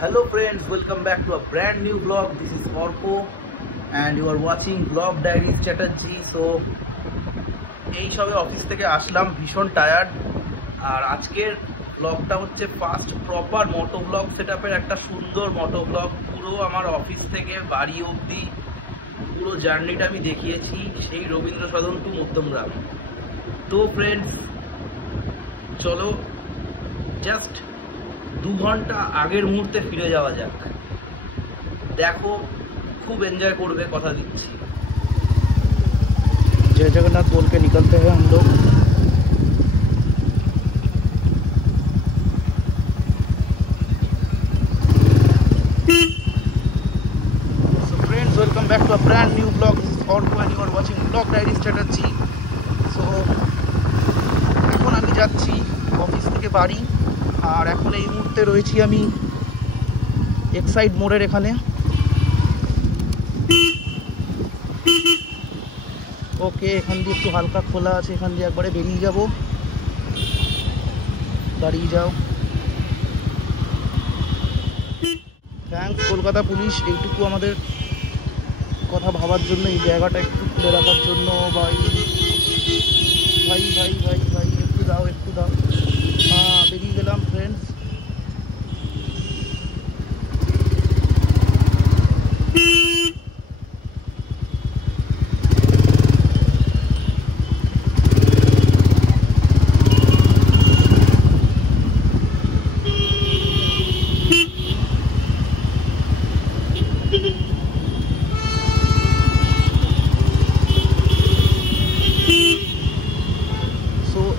Hello friends, welcome back to a brand new vlog. This is Orko and you are watching Vlog Diaries Chatterjee. So এই সবে অফিস থেকে আসলাম, ভীষণ টায়ার্ড। আর আজকের ব্লগটা হচ্ছে ফার্স্ট প্রপার মোটো ব্লগ সেটআপের একটা সুন্দর মোটো ব্লগ। পুরো আমার অফিস থেকে বাড়ি অবধি পুরো জার্নিটা আমি দেখিয়েছি, সেই রবীন্দ্র সদন টু মধ্যমগ্রাম। তো ফ্রেন্ডস চলো জাস্ট 2 ঘন্টা আগের মুহূর্তে ফিরে যাওয়া যাক। দেখো खूब एंजॉय करबे, कथा दिच्छी। जय जगन्नाथ बोल के निकलते हैं हम लोग। So friends, welcome back to a brand new vlog. This is Orko and you are watching Vlog Diaries Chatterjee. So এখন আমি যাচ্ছি অফিস থেকে বাড়ি, আর এখন এই মুহূর্তে রয়েছি আমি এক্সাইড মোড়ের এখানে। ওকে, এখান দিয়ে একটু হালকা খোলা আছে, এখান দিয়ে একবারে বেরিয়ে যাব। দাঁড়িয়ে যাও। থ্যাঙ্কস কলকাতা পুলিশ, এইটুকু আমাদের কথা ভাবার জন্য, এই জায়গাটা একটু খুলে রাখার জন্য। ভাই ভাই ভাই ভাই ভাই একটু দাও, একটু দাও। হ্যাঁ, বেরিয়ে গেলাম ফ্রেন্ডস।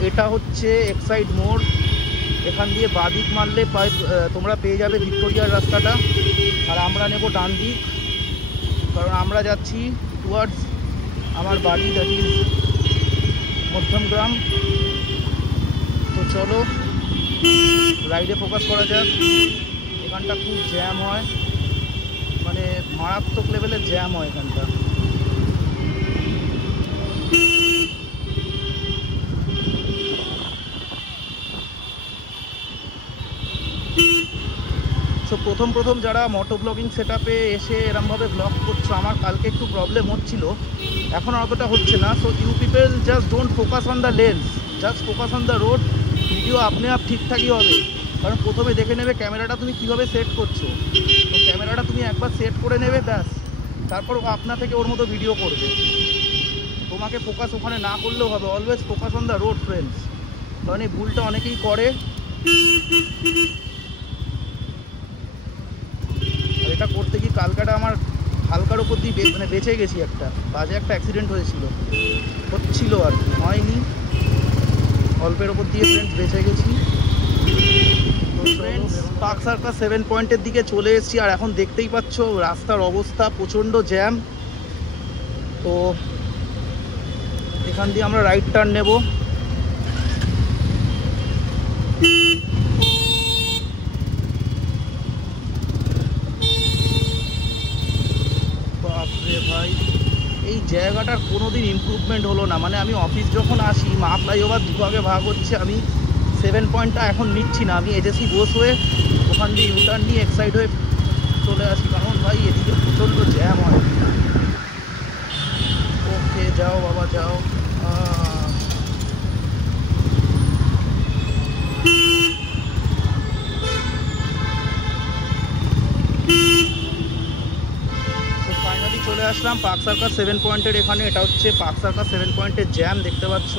এটা হচ্ছে এক্সাইড মোড়। এখান দিয়ে বাদিক মারলে তোমরা পেয়ে যাবে ভিক্টোরিয়ার রাস্তাটা, আর আমরা নেব ডান দিক, কারণ আমরা যাচ্ছি টুয়ার্ডস আমার বাড়ি, দ্যাট ইজ মধ্যমগ্রাম। তো চলো রাইডে ফোকাস করা যাক। এখানটা খুব জ্যাম হয়, মানে মারাত্মক লেভেলের জ্যাম হয় এখানটা। তো প্রথম যারা মোটো ব্লগিং সেটআপে এসে এরমভাবে ব্লগ করছো, আমার কালকে একটু প্রবলেম হচ্ছিল, এখন অতটা হচ্ছে না। So you people just don't focus on the lens, just focus on the road. Video আপনি আপ ঠিকঠাকই হবে, কারণ প্রথমে দেখে নেবে ক্যামেরাটা তুমি কীভাবে সেট করছো। তো ক্যামেরাটা তুমি একবার সেট করে নেবে, ব্যাস, তারপর আপনা থেকে ওর মতো ভিডিও করবে। তোমাকে ফোকাস ওখানে না করলেও হবে, always focus on the road friends. কারণ এই ভুলটা অনেকেই করে। এটা করতে গিয়ে কালকাটা আমার হালকার ওপর দিয়ে বেঁচে গেছি, একটা বাজে একটা অ্যাক্সিডেন্ট হচ্ছিল আর হয়নি, অল্পের ওপর দিয়ে ফ্রেন্ডস বেঁচে গেছি। তো ফ্রেন্ডস পার্ক সার্কাস 7 পয়েন্টের দিকে চলে এসেছি, আর এখন দেখতেই পাচ্ছ রাস্তার অবস্থা প্রচণ্ড জ্যাম। তো এখান দিয়ে আমরা রাইট টার্ন নেব। ভাই এই জায়গাটার কোনোদিন ইমপ্রুভমেন্ট হলো না। মানে আমি অফিস যখন আসি, মা ফ্লাইওভার দুভাগে ভাগ হচ্ছে, আমি 7 পয়েন্টটা এখন নিচ্ছি না, আমি এজেসি বোস হয়ে ওখান দিয়ে ইউটার্ন নিয়ে এক্সাইড হয়ে চলে আসি, কারণ ভাই এদিকে প্রচণ্ড জ্যাম হয়। ওকে যাও বাবা যাও। চলে আসলাম পার্ক সার্কাস 7 পয়েন্টের এখানে। এটা হচ্ছে পার্ক সার্কাস 7 পয়েন্টের জ্যাম, দেখতে পাচ্ছ।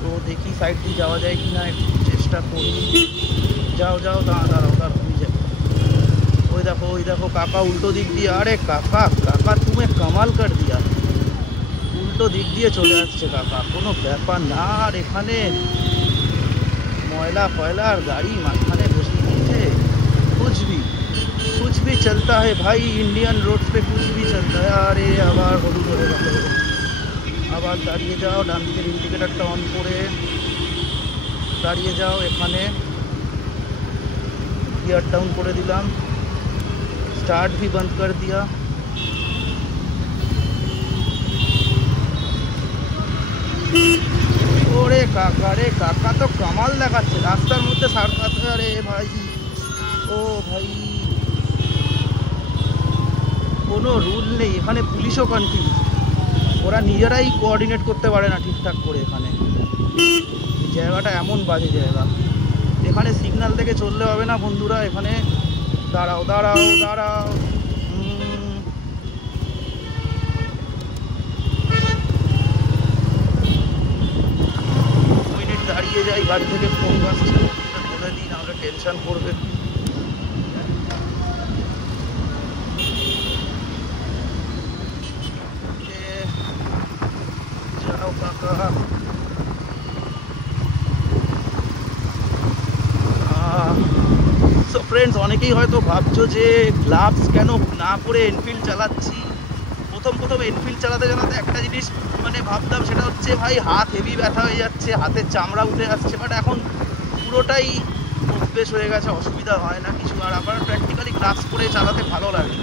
তো দেখি সাইড দিয়ে যাওয়া যায় কিনা, একটু চেষ্টা করি। যাও যাও, দাঁড়াও তুমি যাও। ওই দেখো কাকা উল্টো দিক দিয়ে। আরে কাকা তুমি কামাল কর দিয়া, উল্টো দিক দিয়ে চলে আসছে কাকা, কোনো ব্যাপার না। আর এখানে ময়লা ফয়লা আর গাড়ি মাঝখানে বসিয়ে দিয়েছে। कुछ भी चलता है भाई, इंडियन रोड्स पे कुछ भी चलता है। अरे আবার হলুদ হয়ে গেল, আবার দাঁড়িয়ে যাও। ডান দিকের ইন্ডিকেটারটা অন করে দাঁড়িয়ে যাও। এখানে গিয়ার ডাউন করে দিলাম, স্টার্ট भी बंद कर दिया। ওরে কাকা রে কাকা তো কামাল দেখাচ্ছে রাস্তার মধ্যে 7,500। ভাই ও ভাই কোনো রুল নেই এখানে, পুলিশও কনফিউজ, ওরা নিজেরাই কোঅর্ডিনেট করতে পারে না ঠিকঠাক করে। এখানে জায়গাটা এমন বাজে জায়গা, এখানে সিগন্যাল থেকে চললে হবে না বন্ধুরা। এখানে দাঁড়াও দাঁড়াও দাঁড়াও, মিনিট দাঁড়িয়ে যাই, গাড়ি থেকে ফোন আসছে বলে দিই, নাহলে টেনশন করবে। যাও কাকা। সো ফ্রেন্ডস, অনেকেই হয়তো ভাবছো যে গ্লাভস কেন না পরে এনফিল্ড চালাচ্ছি। প্রথম এনফিল্ড চালাতে চালাতে একটা জিনিস মানে ভাবতাম, সেটা হচ্ছে ভাই হাত হেভি ব্যথা হয়ে যাচ্ছে, হাতের চামড়া উঠে আসছে। বাট এখন পুরোটাই অভ্যেস হয়ে গেছে, অসুবিধা হয় না কিছু। আর আমার প্র্যাকটিক্যালি গ্লাভস পরে চালাতে ভালো লাগে।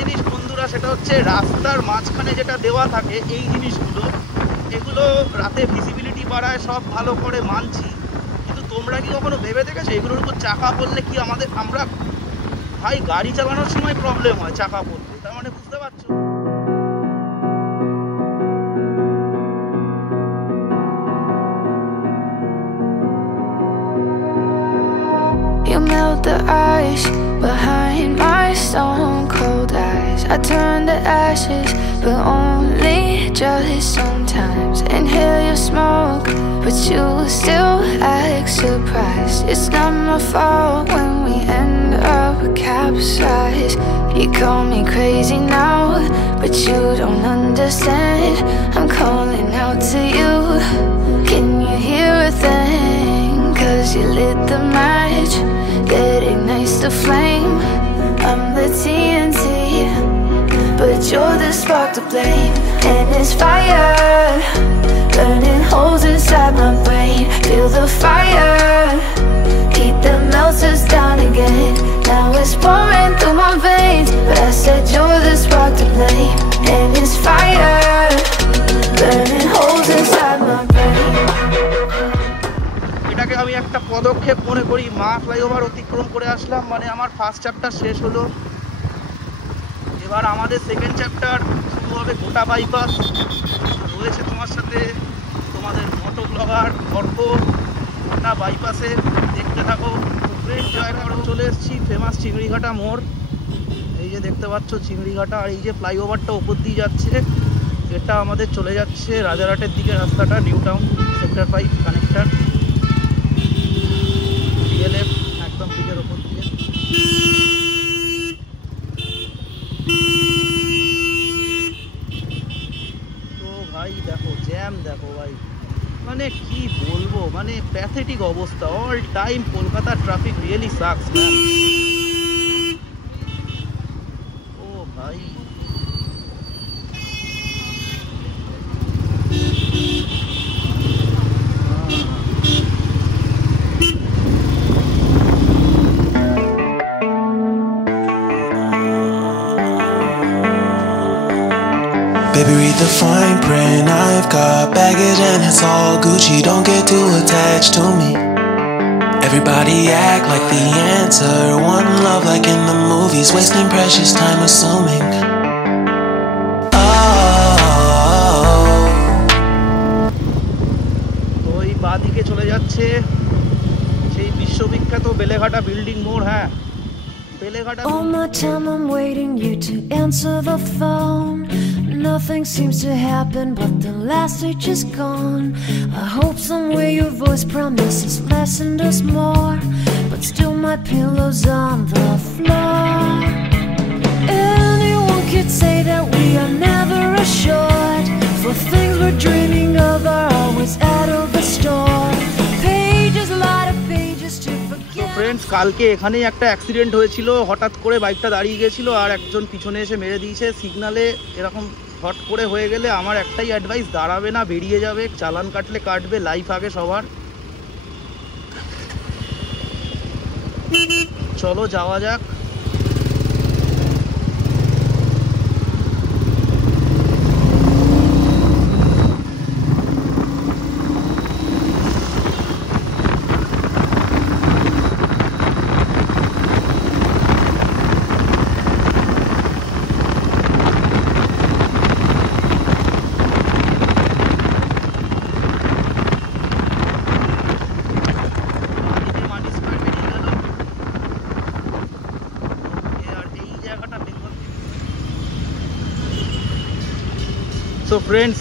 জিনিস বন্ধুরা, সেটা হচ্ছে রাস্তার মাঝখানে যেটা দেওয়া থাকে এই জিনিসগুলো, এগুলো রাতে ভিজিবিলিটি বাড়ায়, সব ভালো করে মানছি। কিন্তু তোমরা কি কখনো ভেবে দেখেছো এগুলোর উপর চাকা পড়লে কি আমরা ভাই গাড়ি চালানোর সময় প্রবলেম হয় চাকা পড়লে? তার মানে বুঝতে পারছো। Melt the ice behind my stone cold eyes. I turn to ashes, but only just sometimes. Inhale your smoke, but you still act surprised. It's not my fault when we end up capsized. You call me crazy now, but you don't understand. I'm calling out to you. Can you hear a thing? 'Cause you lit the match that ignites the flame. I'm the TNT, but you're the spark to blame. And it's fire, burning holes inside my brain. Feel the fire, heat that melts us down again. Now it's pouring through my veins, but I said you're the spark to blame. And it's fire, burning holes inside my brain. এটাকে আমি একটা পদক্ষেপ মনে করি। মা ফ্লাইওভার অতিক্রম করে আসলাম, মানে আমার ফার্স্ট চ্যাপ্টার শেষ হলো। এবার আমাদের সেকেন্ড চ্যাপ্টার শুরু হবে গোটা বাইপাস। রয়েছে তোমার সাথে তোমাদের মোটো ব্লগার অর্ক। গোটা বাইপাসে দেখতে থাকো। ট্রেন জায়গাটা চলে এসেছি ফেমাস চিংড়িঘাটা মোড়। এই যে দেখতে পাচ্ছ চিংড়িঘাটা, আর এই যে ফ্লাইওভারটা ওপর দিয়ে যাচ্ছে, এটা আমাদের চলে যাচ্ছে রাজারহাটের দিকে রাস্তাটা, নিউ টাউন সেক্টর 5 কানেক্টার। একদম ব্রিজের ওপর দিয়ে। তো ভাই দেখো জ্যাম, দেখো ভাই মানে কি বলবো, মানে প্যাথেটিক অবস্থা। অল টাইম কলকাতার ট্রাফিক রিয়েলি সাকস ম্যান। ও ভাই Baby, read the fine print. I've got baggage and it's all Gucci. Don't get too attached to me. Everybody act like the answer. One love like in the movies. Wasting precious time assuming. তো এই বাঁদিকে চলে যাচ্ছে সেই বিশ্ববিখ্যাত বেলেঘাটা বিল্ডিং মোড়। হ্যাঁ, Beleghata. All my time I'm waiting you to answer the phone. nothing seems to happen, but the last stage is gone. I hope somewhere your voice promises less and us more, but still my pillow's on the floor. Anyone could say that we are never assured, for things we're dreaming of are always out of the store. Pages, a lot of pages to forget. Friends, কালকে এখানেই একটা অ্যাক্সিডেন্ট হয়েছিল। হঠাৎ করে বাইকটা দাঁড়িয়ে গেছিল আর একজন পিছনে এসে মেরে দিয়েছে। সিগনালে এরকম হট করে হয়ে গেলে আমার একটাই অ্যাডভাইস, দাঁড়াবে না, বেরিয়ে যাবে। চালান কাটলে কাটবে, লাইফ আগে সবার। চলো যাওয়া যাক। সো ফ্রেন্ডস,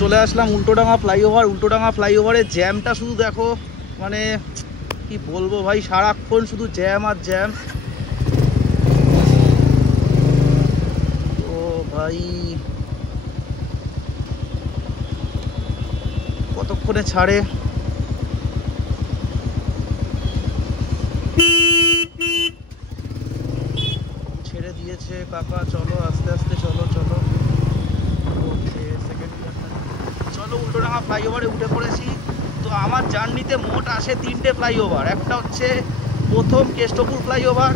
চলে আসলাম উল্টোডাঙ্গা ফ্লাইওভার। উল্টোডাঙ্গা ফ্লাইওভারের জ্যামটা শুধু দেখো, মানে কি বলবো ভাই, সারাক্ষণ শুধু জ্যাম আর জ্যাম। ও ভাই, কতক্ষণে ছাড়ে। ছেড়ে দিয়েছে কাকা, চলো আস্তে আস্তে, চলো চলো। চলো উল্টোডাঙ্গা ফ্লাইওভারে উঠে পড়েছি। তো আমার জার্নিতে মোট আসে 3টে ফ্লাইওভার। একটা হচ্ছে প্রথম কেষ্টপুর ফ্লাইওভার,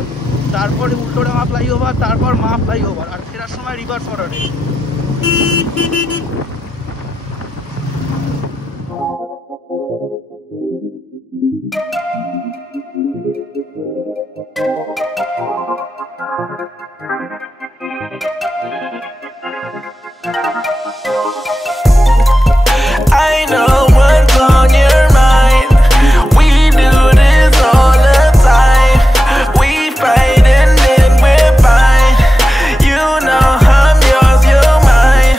তারপরে উল্টোডাঙ্গা ফ্লাইওভার, তারপর মা ফ্লাইওভার, আর ফেরার সময় রিভার্স অর্ডারে। I know what's on your mind. We do this all the time. We fight and then we're fine. You know I'm yours, you're mine.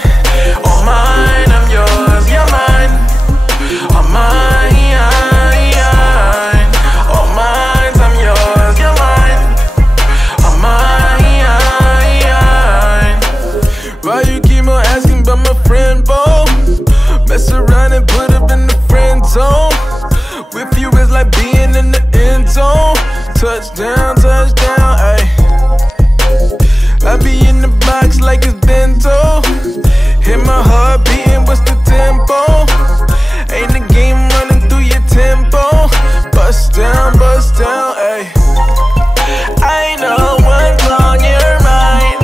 Oh mine, I'm yours, you're mine. Oh mine, oh mine, I'm yours, you're mine. Oh mine. Why you keep on asking about my friend, boy? Mess around and put up in the friend zone. With you is like being in the end zone. Touchdown, touchdown, ayy. I be in the box like it's bento. Hit my heart beating, what's the tempo? Ain't the game running through your tempo. Bust down, ayy. I know what's on your mind.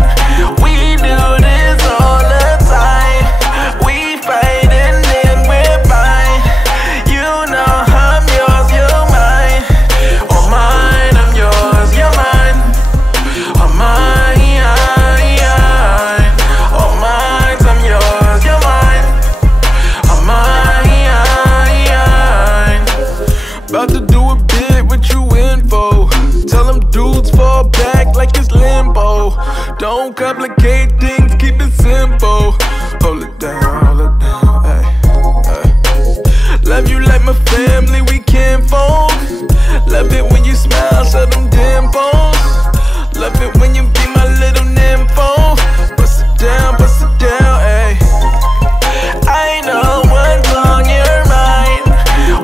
We do this all the time. We fight and then we're fine. You know I'm yours, you're mine. Oh mine, I'm yours, you're mine. Oh mine, oh mine, I'm yours, you're mine. Oh mine. About to do a bit, what you in for? Tell them dudes fall back like it's limbo. Don't complicate things, keep it simple. Hold it down, ay, ay. Love you like my family, we can't fold. Love it when you smile, show them dimples. Love it when you be my little nympho. Bust it down, ay. I know what's on your mind.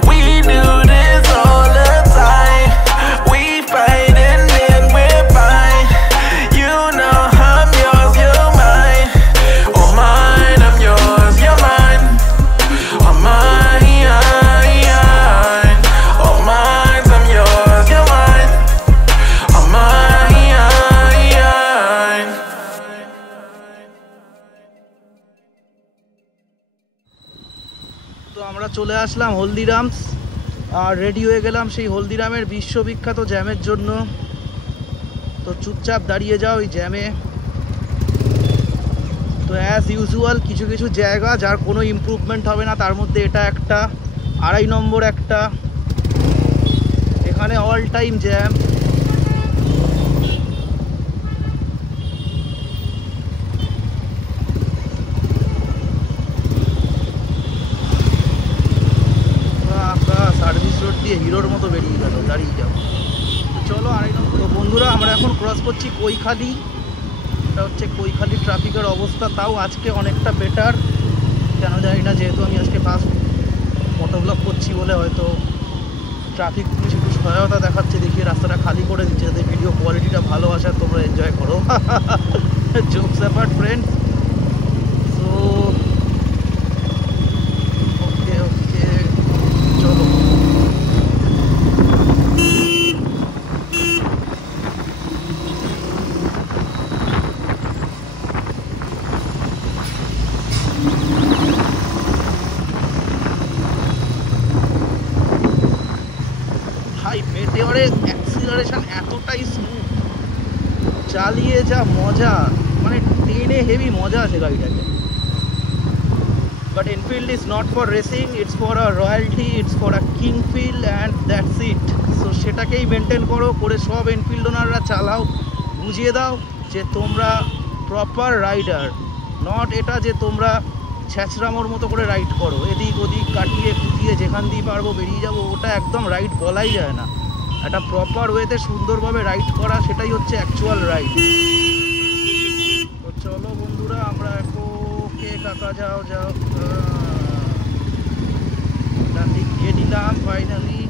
We do this all the time. We fight and then we're fine. You know I'm yours, you're mine. Oh mine, I'm yours, you're mine. Oh mine, oh mine, I'm yours, you're mine. Oh mine. তো আমরা চলে আসলাম হলদিরামস, আর রেডি হয়ে গেলাম সেই হলদিরামের বিশ্ববিখ্যাত জ্যামের জন্য। তো চুপচাপ দাঁড়িয়ে যাও এই জ্যামে। তো অ্যাজ ইউজুয়াল কিছু কিছু জায়গা যার কোনো ইমপ্রুভমেন্ট হবে না, তার মধ্যে এটা একটা, 2.5 নম্বর একটা। এখানে অল টাইম জ্যাম। দিয়ে হিরোর মতো বেরিয়ে গেল, দাঁড়িয়ে যাও। তো চলো আরেক তো বন্ধুরা আমরা এখন ক্রস করছি কৈখালি। এটা হচ্ছে কৈখালি ট্রাফিকের অবস্থা, তাও আজকে অনেকটা বেটার। কেন জানি না, যেহেতু আমি আজকে ফার্স্ট মোটোব্লগ করছি বলে হয়তো ট্রাফিক পুলিশ একটু সহায়তা দেখাচ্ছে, দেখিয়ে রাস্তাটা খালি করে দিচ্ছে যাতে ভিডিও কোয়ালিটিটা ভালো আসে আর তোমরা এনজয় করো। Jokes apart friend. So okay okay চলো। মেটেওরের অ্যাক্সিলারেশন এতটাই স্মুথ, চালিয়ে যা মজা, মানে টেনে হেভি মজা আছে গাড়িটাকে। But Enfield is not for racing, it's for a royalty, it's for a king feel and that's it. So সেটাকেই মেনটেন করো, করে সব এনফিল্ড ওনাররা চালাও, বুঝিয়ে দাও যে তোমরা প্রপার রাইডার, নট এটা যে তোমরা ছ্যাঁচড়ামোর মতো করে রাইড করো, এদিক ওদিক কাটিয়ে কুটিয়ে যেখান দিয়ে পারবো বেরিয়ে যাবো, ওটা একদম রাইড বলাই যায় না। একটা প্রপার ওয়েতে সুন্দরভাবে রাইড করা, সেটাই হচ্ছে অ্যাকচুয়াল রাইড। তো চলো বন্ধুরা আমরা কে কাকা যাও যাও ট্রাফিক দিয়ে দিলাম finally.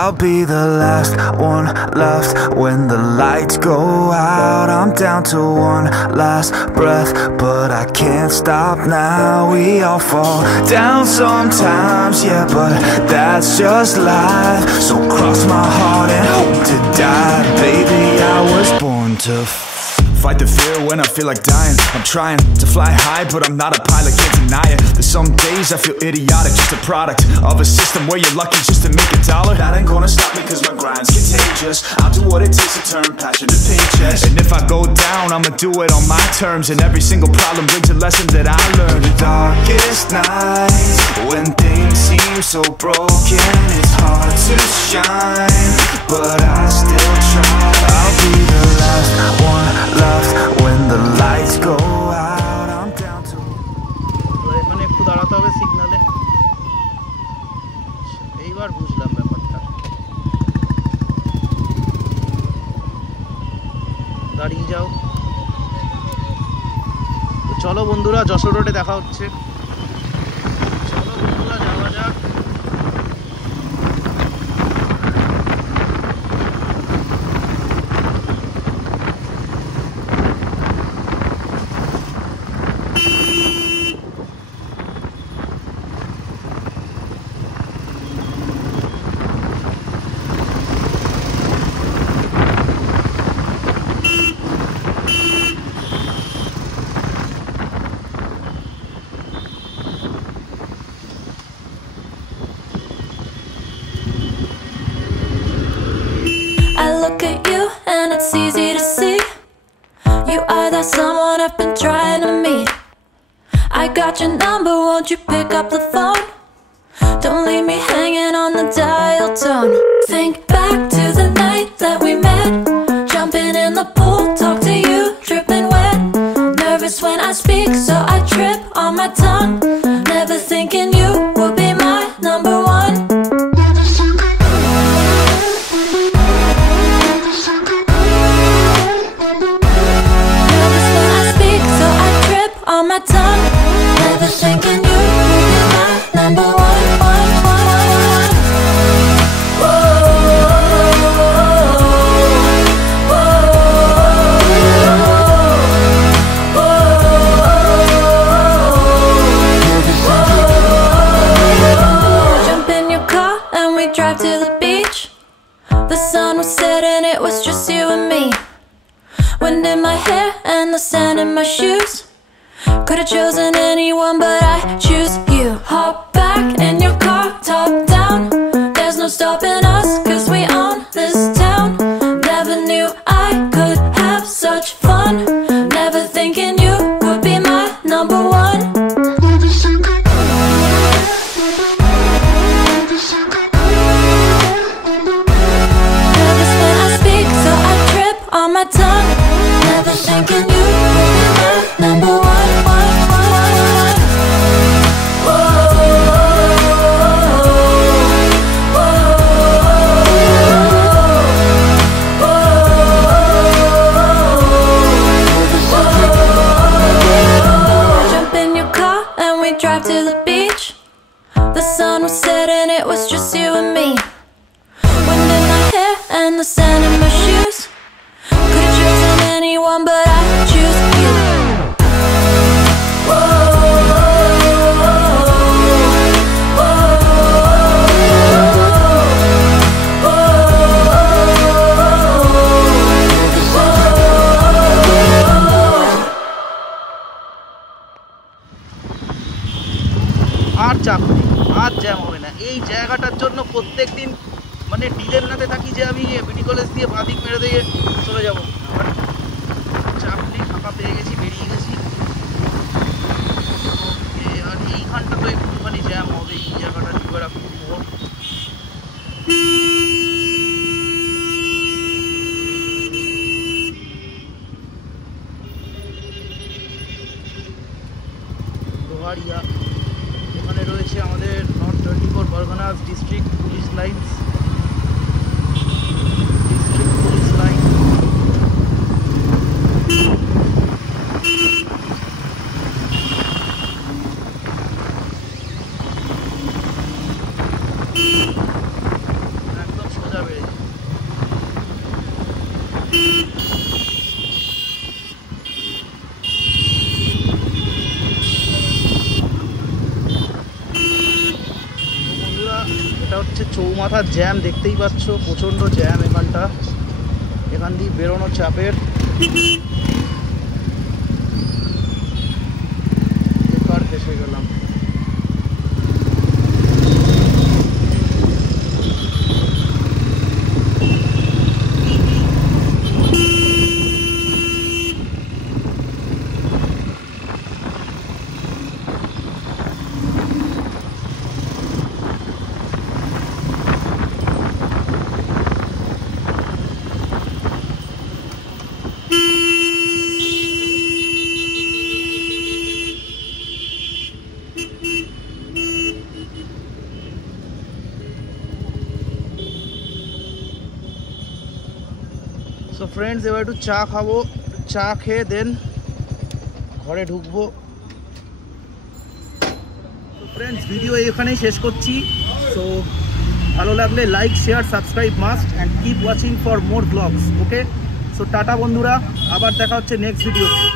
I'll be the last one left when the lights go out. I'm down to one last breath, but I can't stop now. We all fall down sometimes, yeah, but that's just life. So cross my heart and hope to die. Baby, I was born to fight the fear when I feel like dying. I'm trying to fly high, but I'm not a pilot, can't deny it. There's some days I feel idiotic, just a product of a system where you're lucky just to make $1. That ain't gonna stop me cause my grind's contagious. I'll do what it takes to turn passion to paychecks. And if I go down, I'ma do it on my terms. And every single problem brings a lesson that I learned. The darkest nights, when things seem so broken, it's hard to shine, but I still try. I'll be the last one left when the lights go out. I'm down to এখানে একটু দাঁড়াতে হবে সিগনালে। এইবার বুঝলাম ব্যাপারটা, দাঁড়িয়ে যাও। তো চলো বন্ধুরা যশোর রোডে দেখা হচ্ছে। চলো বন্ধুরা যাওয়া যাক। I look at you and it's easy to see you are that someone I've been trying to meet. I got your number, won't you pick up the phone? Don't leave me hanging on the dial tone. Think back to the night that we met, jumping in the pool, talk to you, dripping wet. Nervous when I speak, so I trip on my tongue. Never thinking you would be my number one. Nervous when I speak, so I trip on my tongue. Never thinking you would be my number one. Drive to the beach. The sun was setting, it was just you and me. Wind in my hair and the sand in my shoes. Could've chosen anyone, but I choose you. Hop back in your car, top down. There's no stopping us, cause we own this town. Never knew I could have such fun. Never thinking you would be my number one. On my tongue, never thinking you would be my number one. Whoa. bed and it was just you and me. Wind in my hair and the sand in my shoes. Could've chosen anyone but I choose you. আর চাপ নেই, আর জ্যাম হবে না। এই জায়গাটার জন্য প্রত্যেক দিন মানে ডিলেনাতে থাকি যে আমি বিডি কলেজ দিয়ে বাদিক মেরে দিয়ে চলে যাব। চাপ নেই, ফাঁকা পেয়ে গেছি, বেরিয়ে গেছি। আর এইখানটা তো একটুখানি জ্যাম হবে, এই জায়গাটা শিবরাপুর মোড়। লোহারিয়া, এখানে রয়েছে আমাদের north 24 Parganas district police lines, district police line. একদম সোজা বেড়ে যায়। এটা হচ্ছে চৌমাথার জ্যাম, দেখতেই পাচ্ছ প্রচণ্ড জ্যাম এখানটা। এখান দিয়ে বেরোনো চাপের, বেকার ফেসে গেলাম। সো ফ্রেন্ডস, এবার একটু চা খাবো, চা খেয়ে দেন ঘরে ঢুকবো। তো ফ্রেন্ডস, ভিডিও এখানেই শেষ করছি। সো ভালো লাগলে like, share, subscribe must and keep watching for more blogs. Okay, so tata বন্ধুরা, আবার দেখা হচ্ছে নেক্সট ভিডিওতে।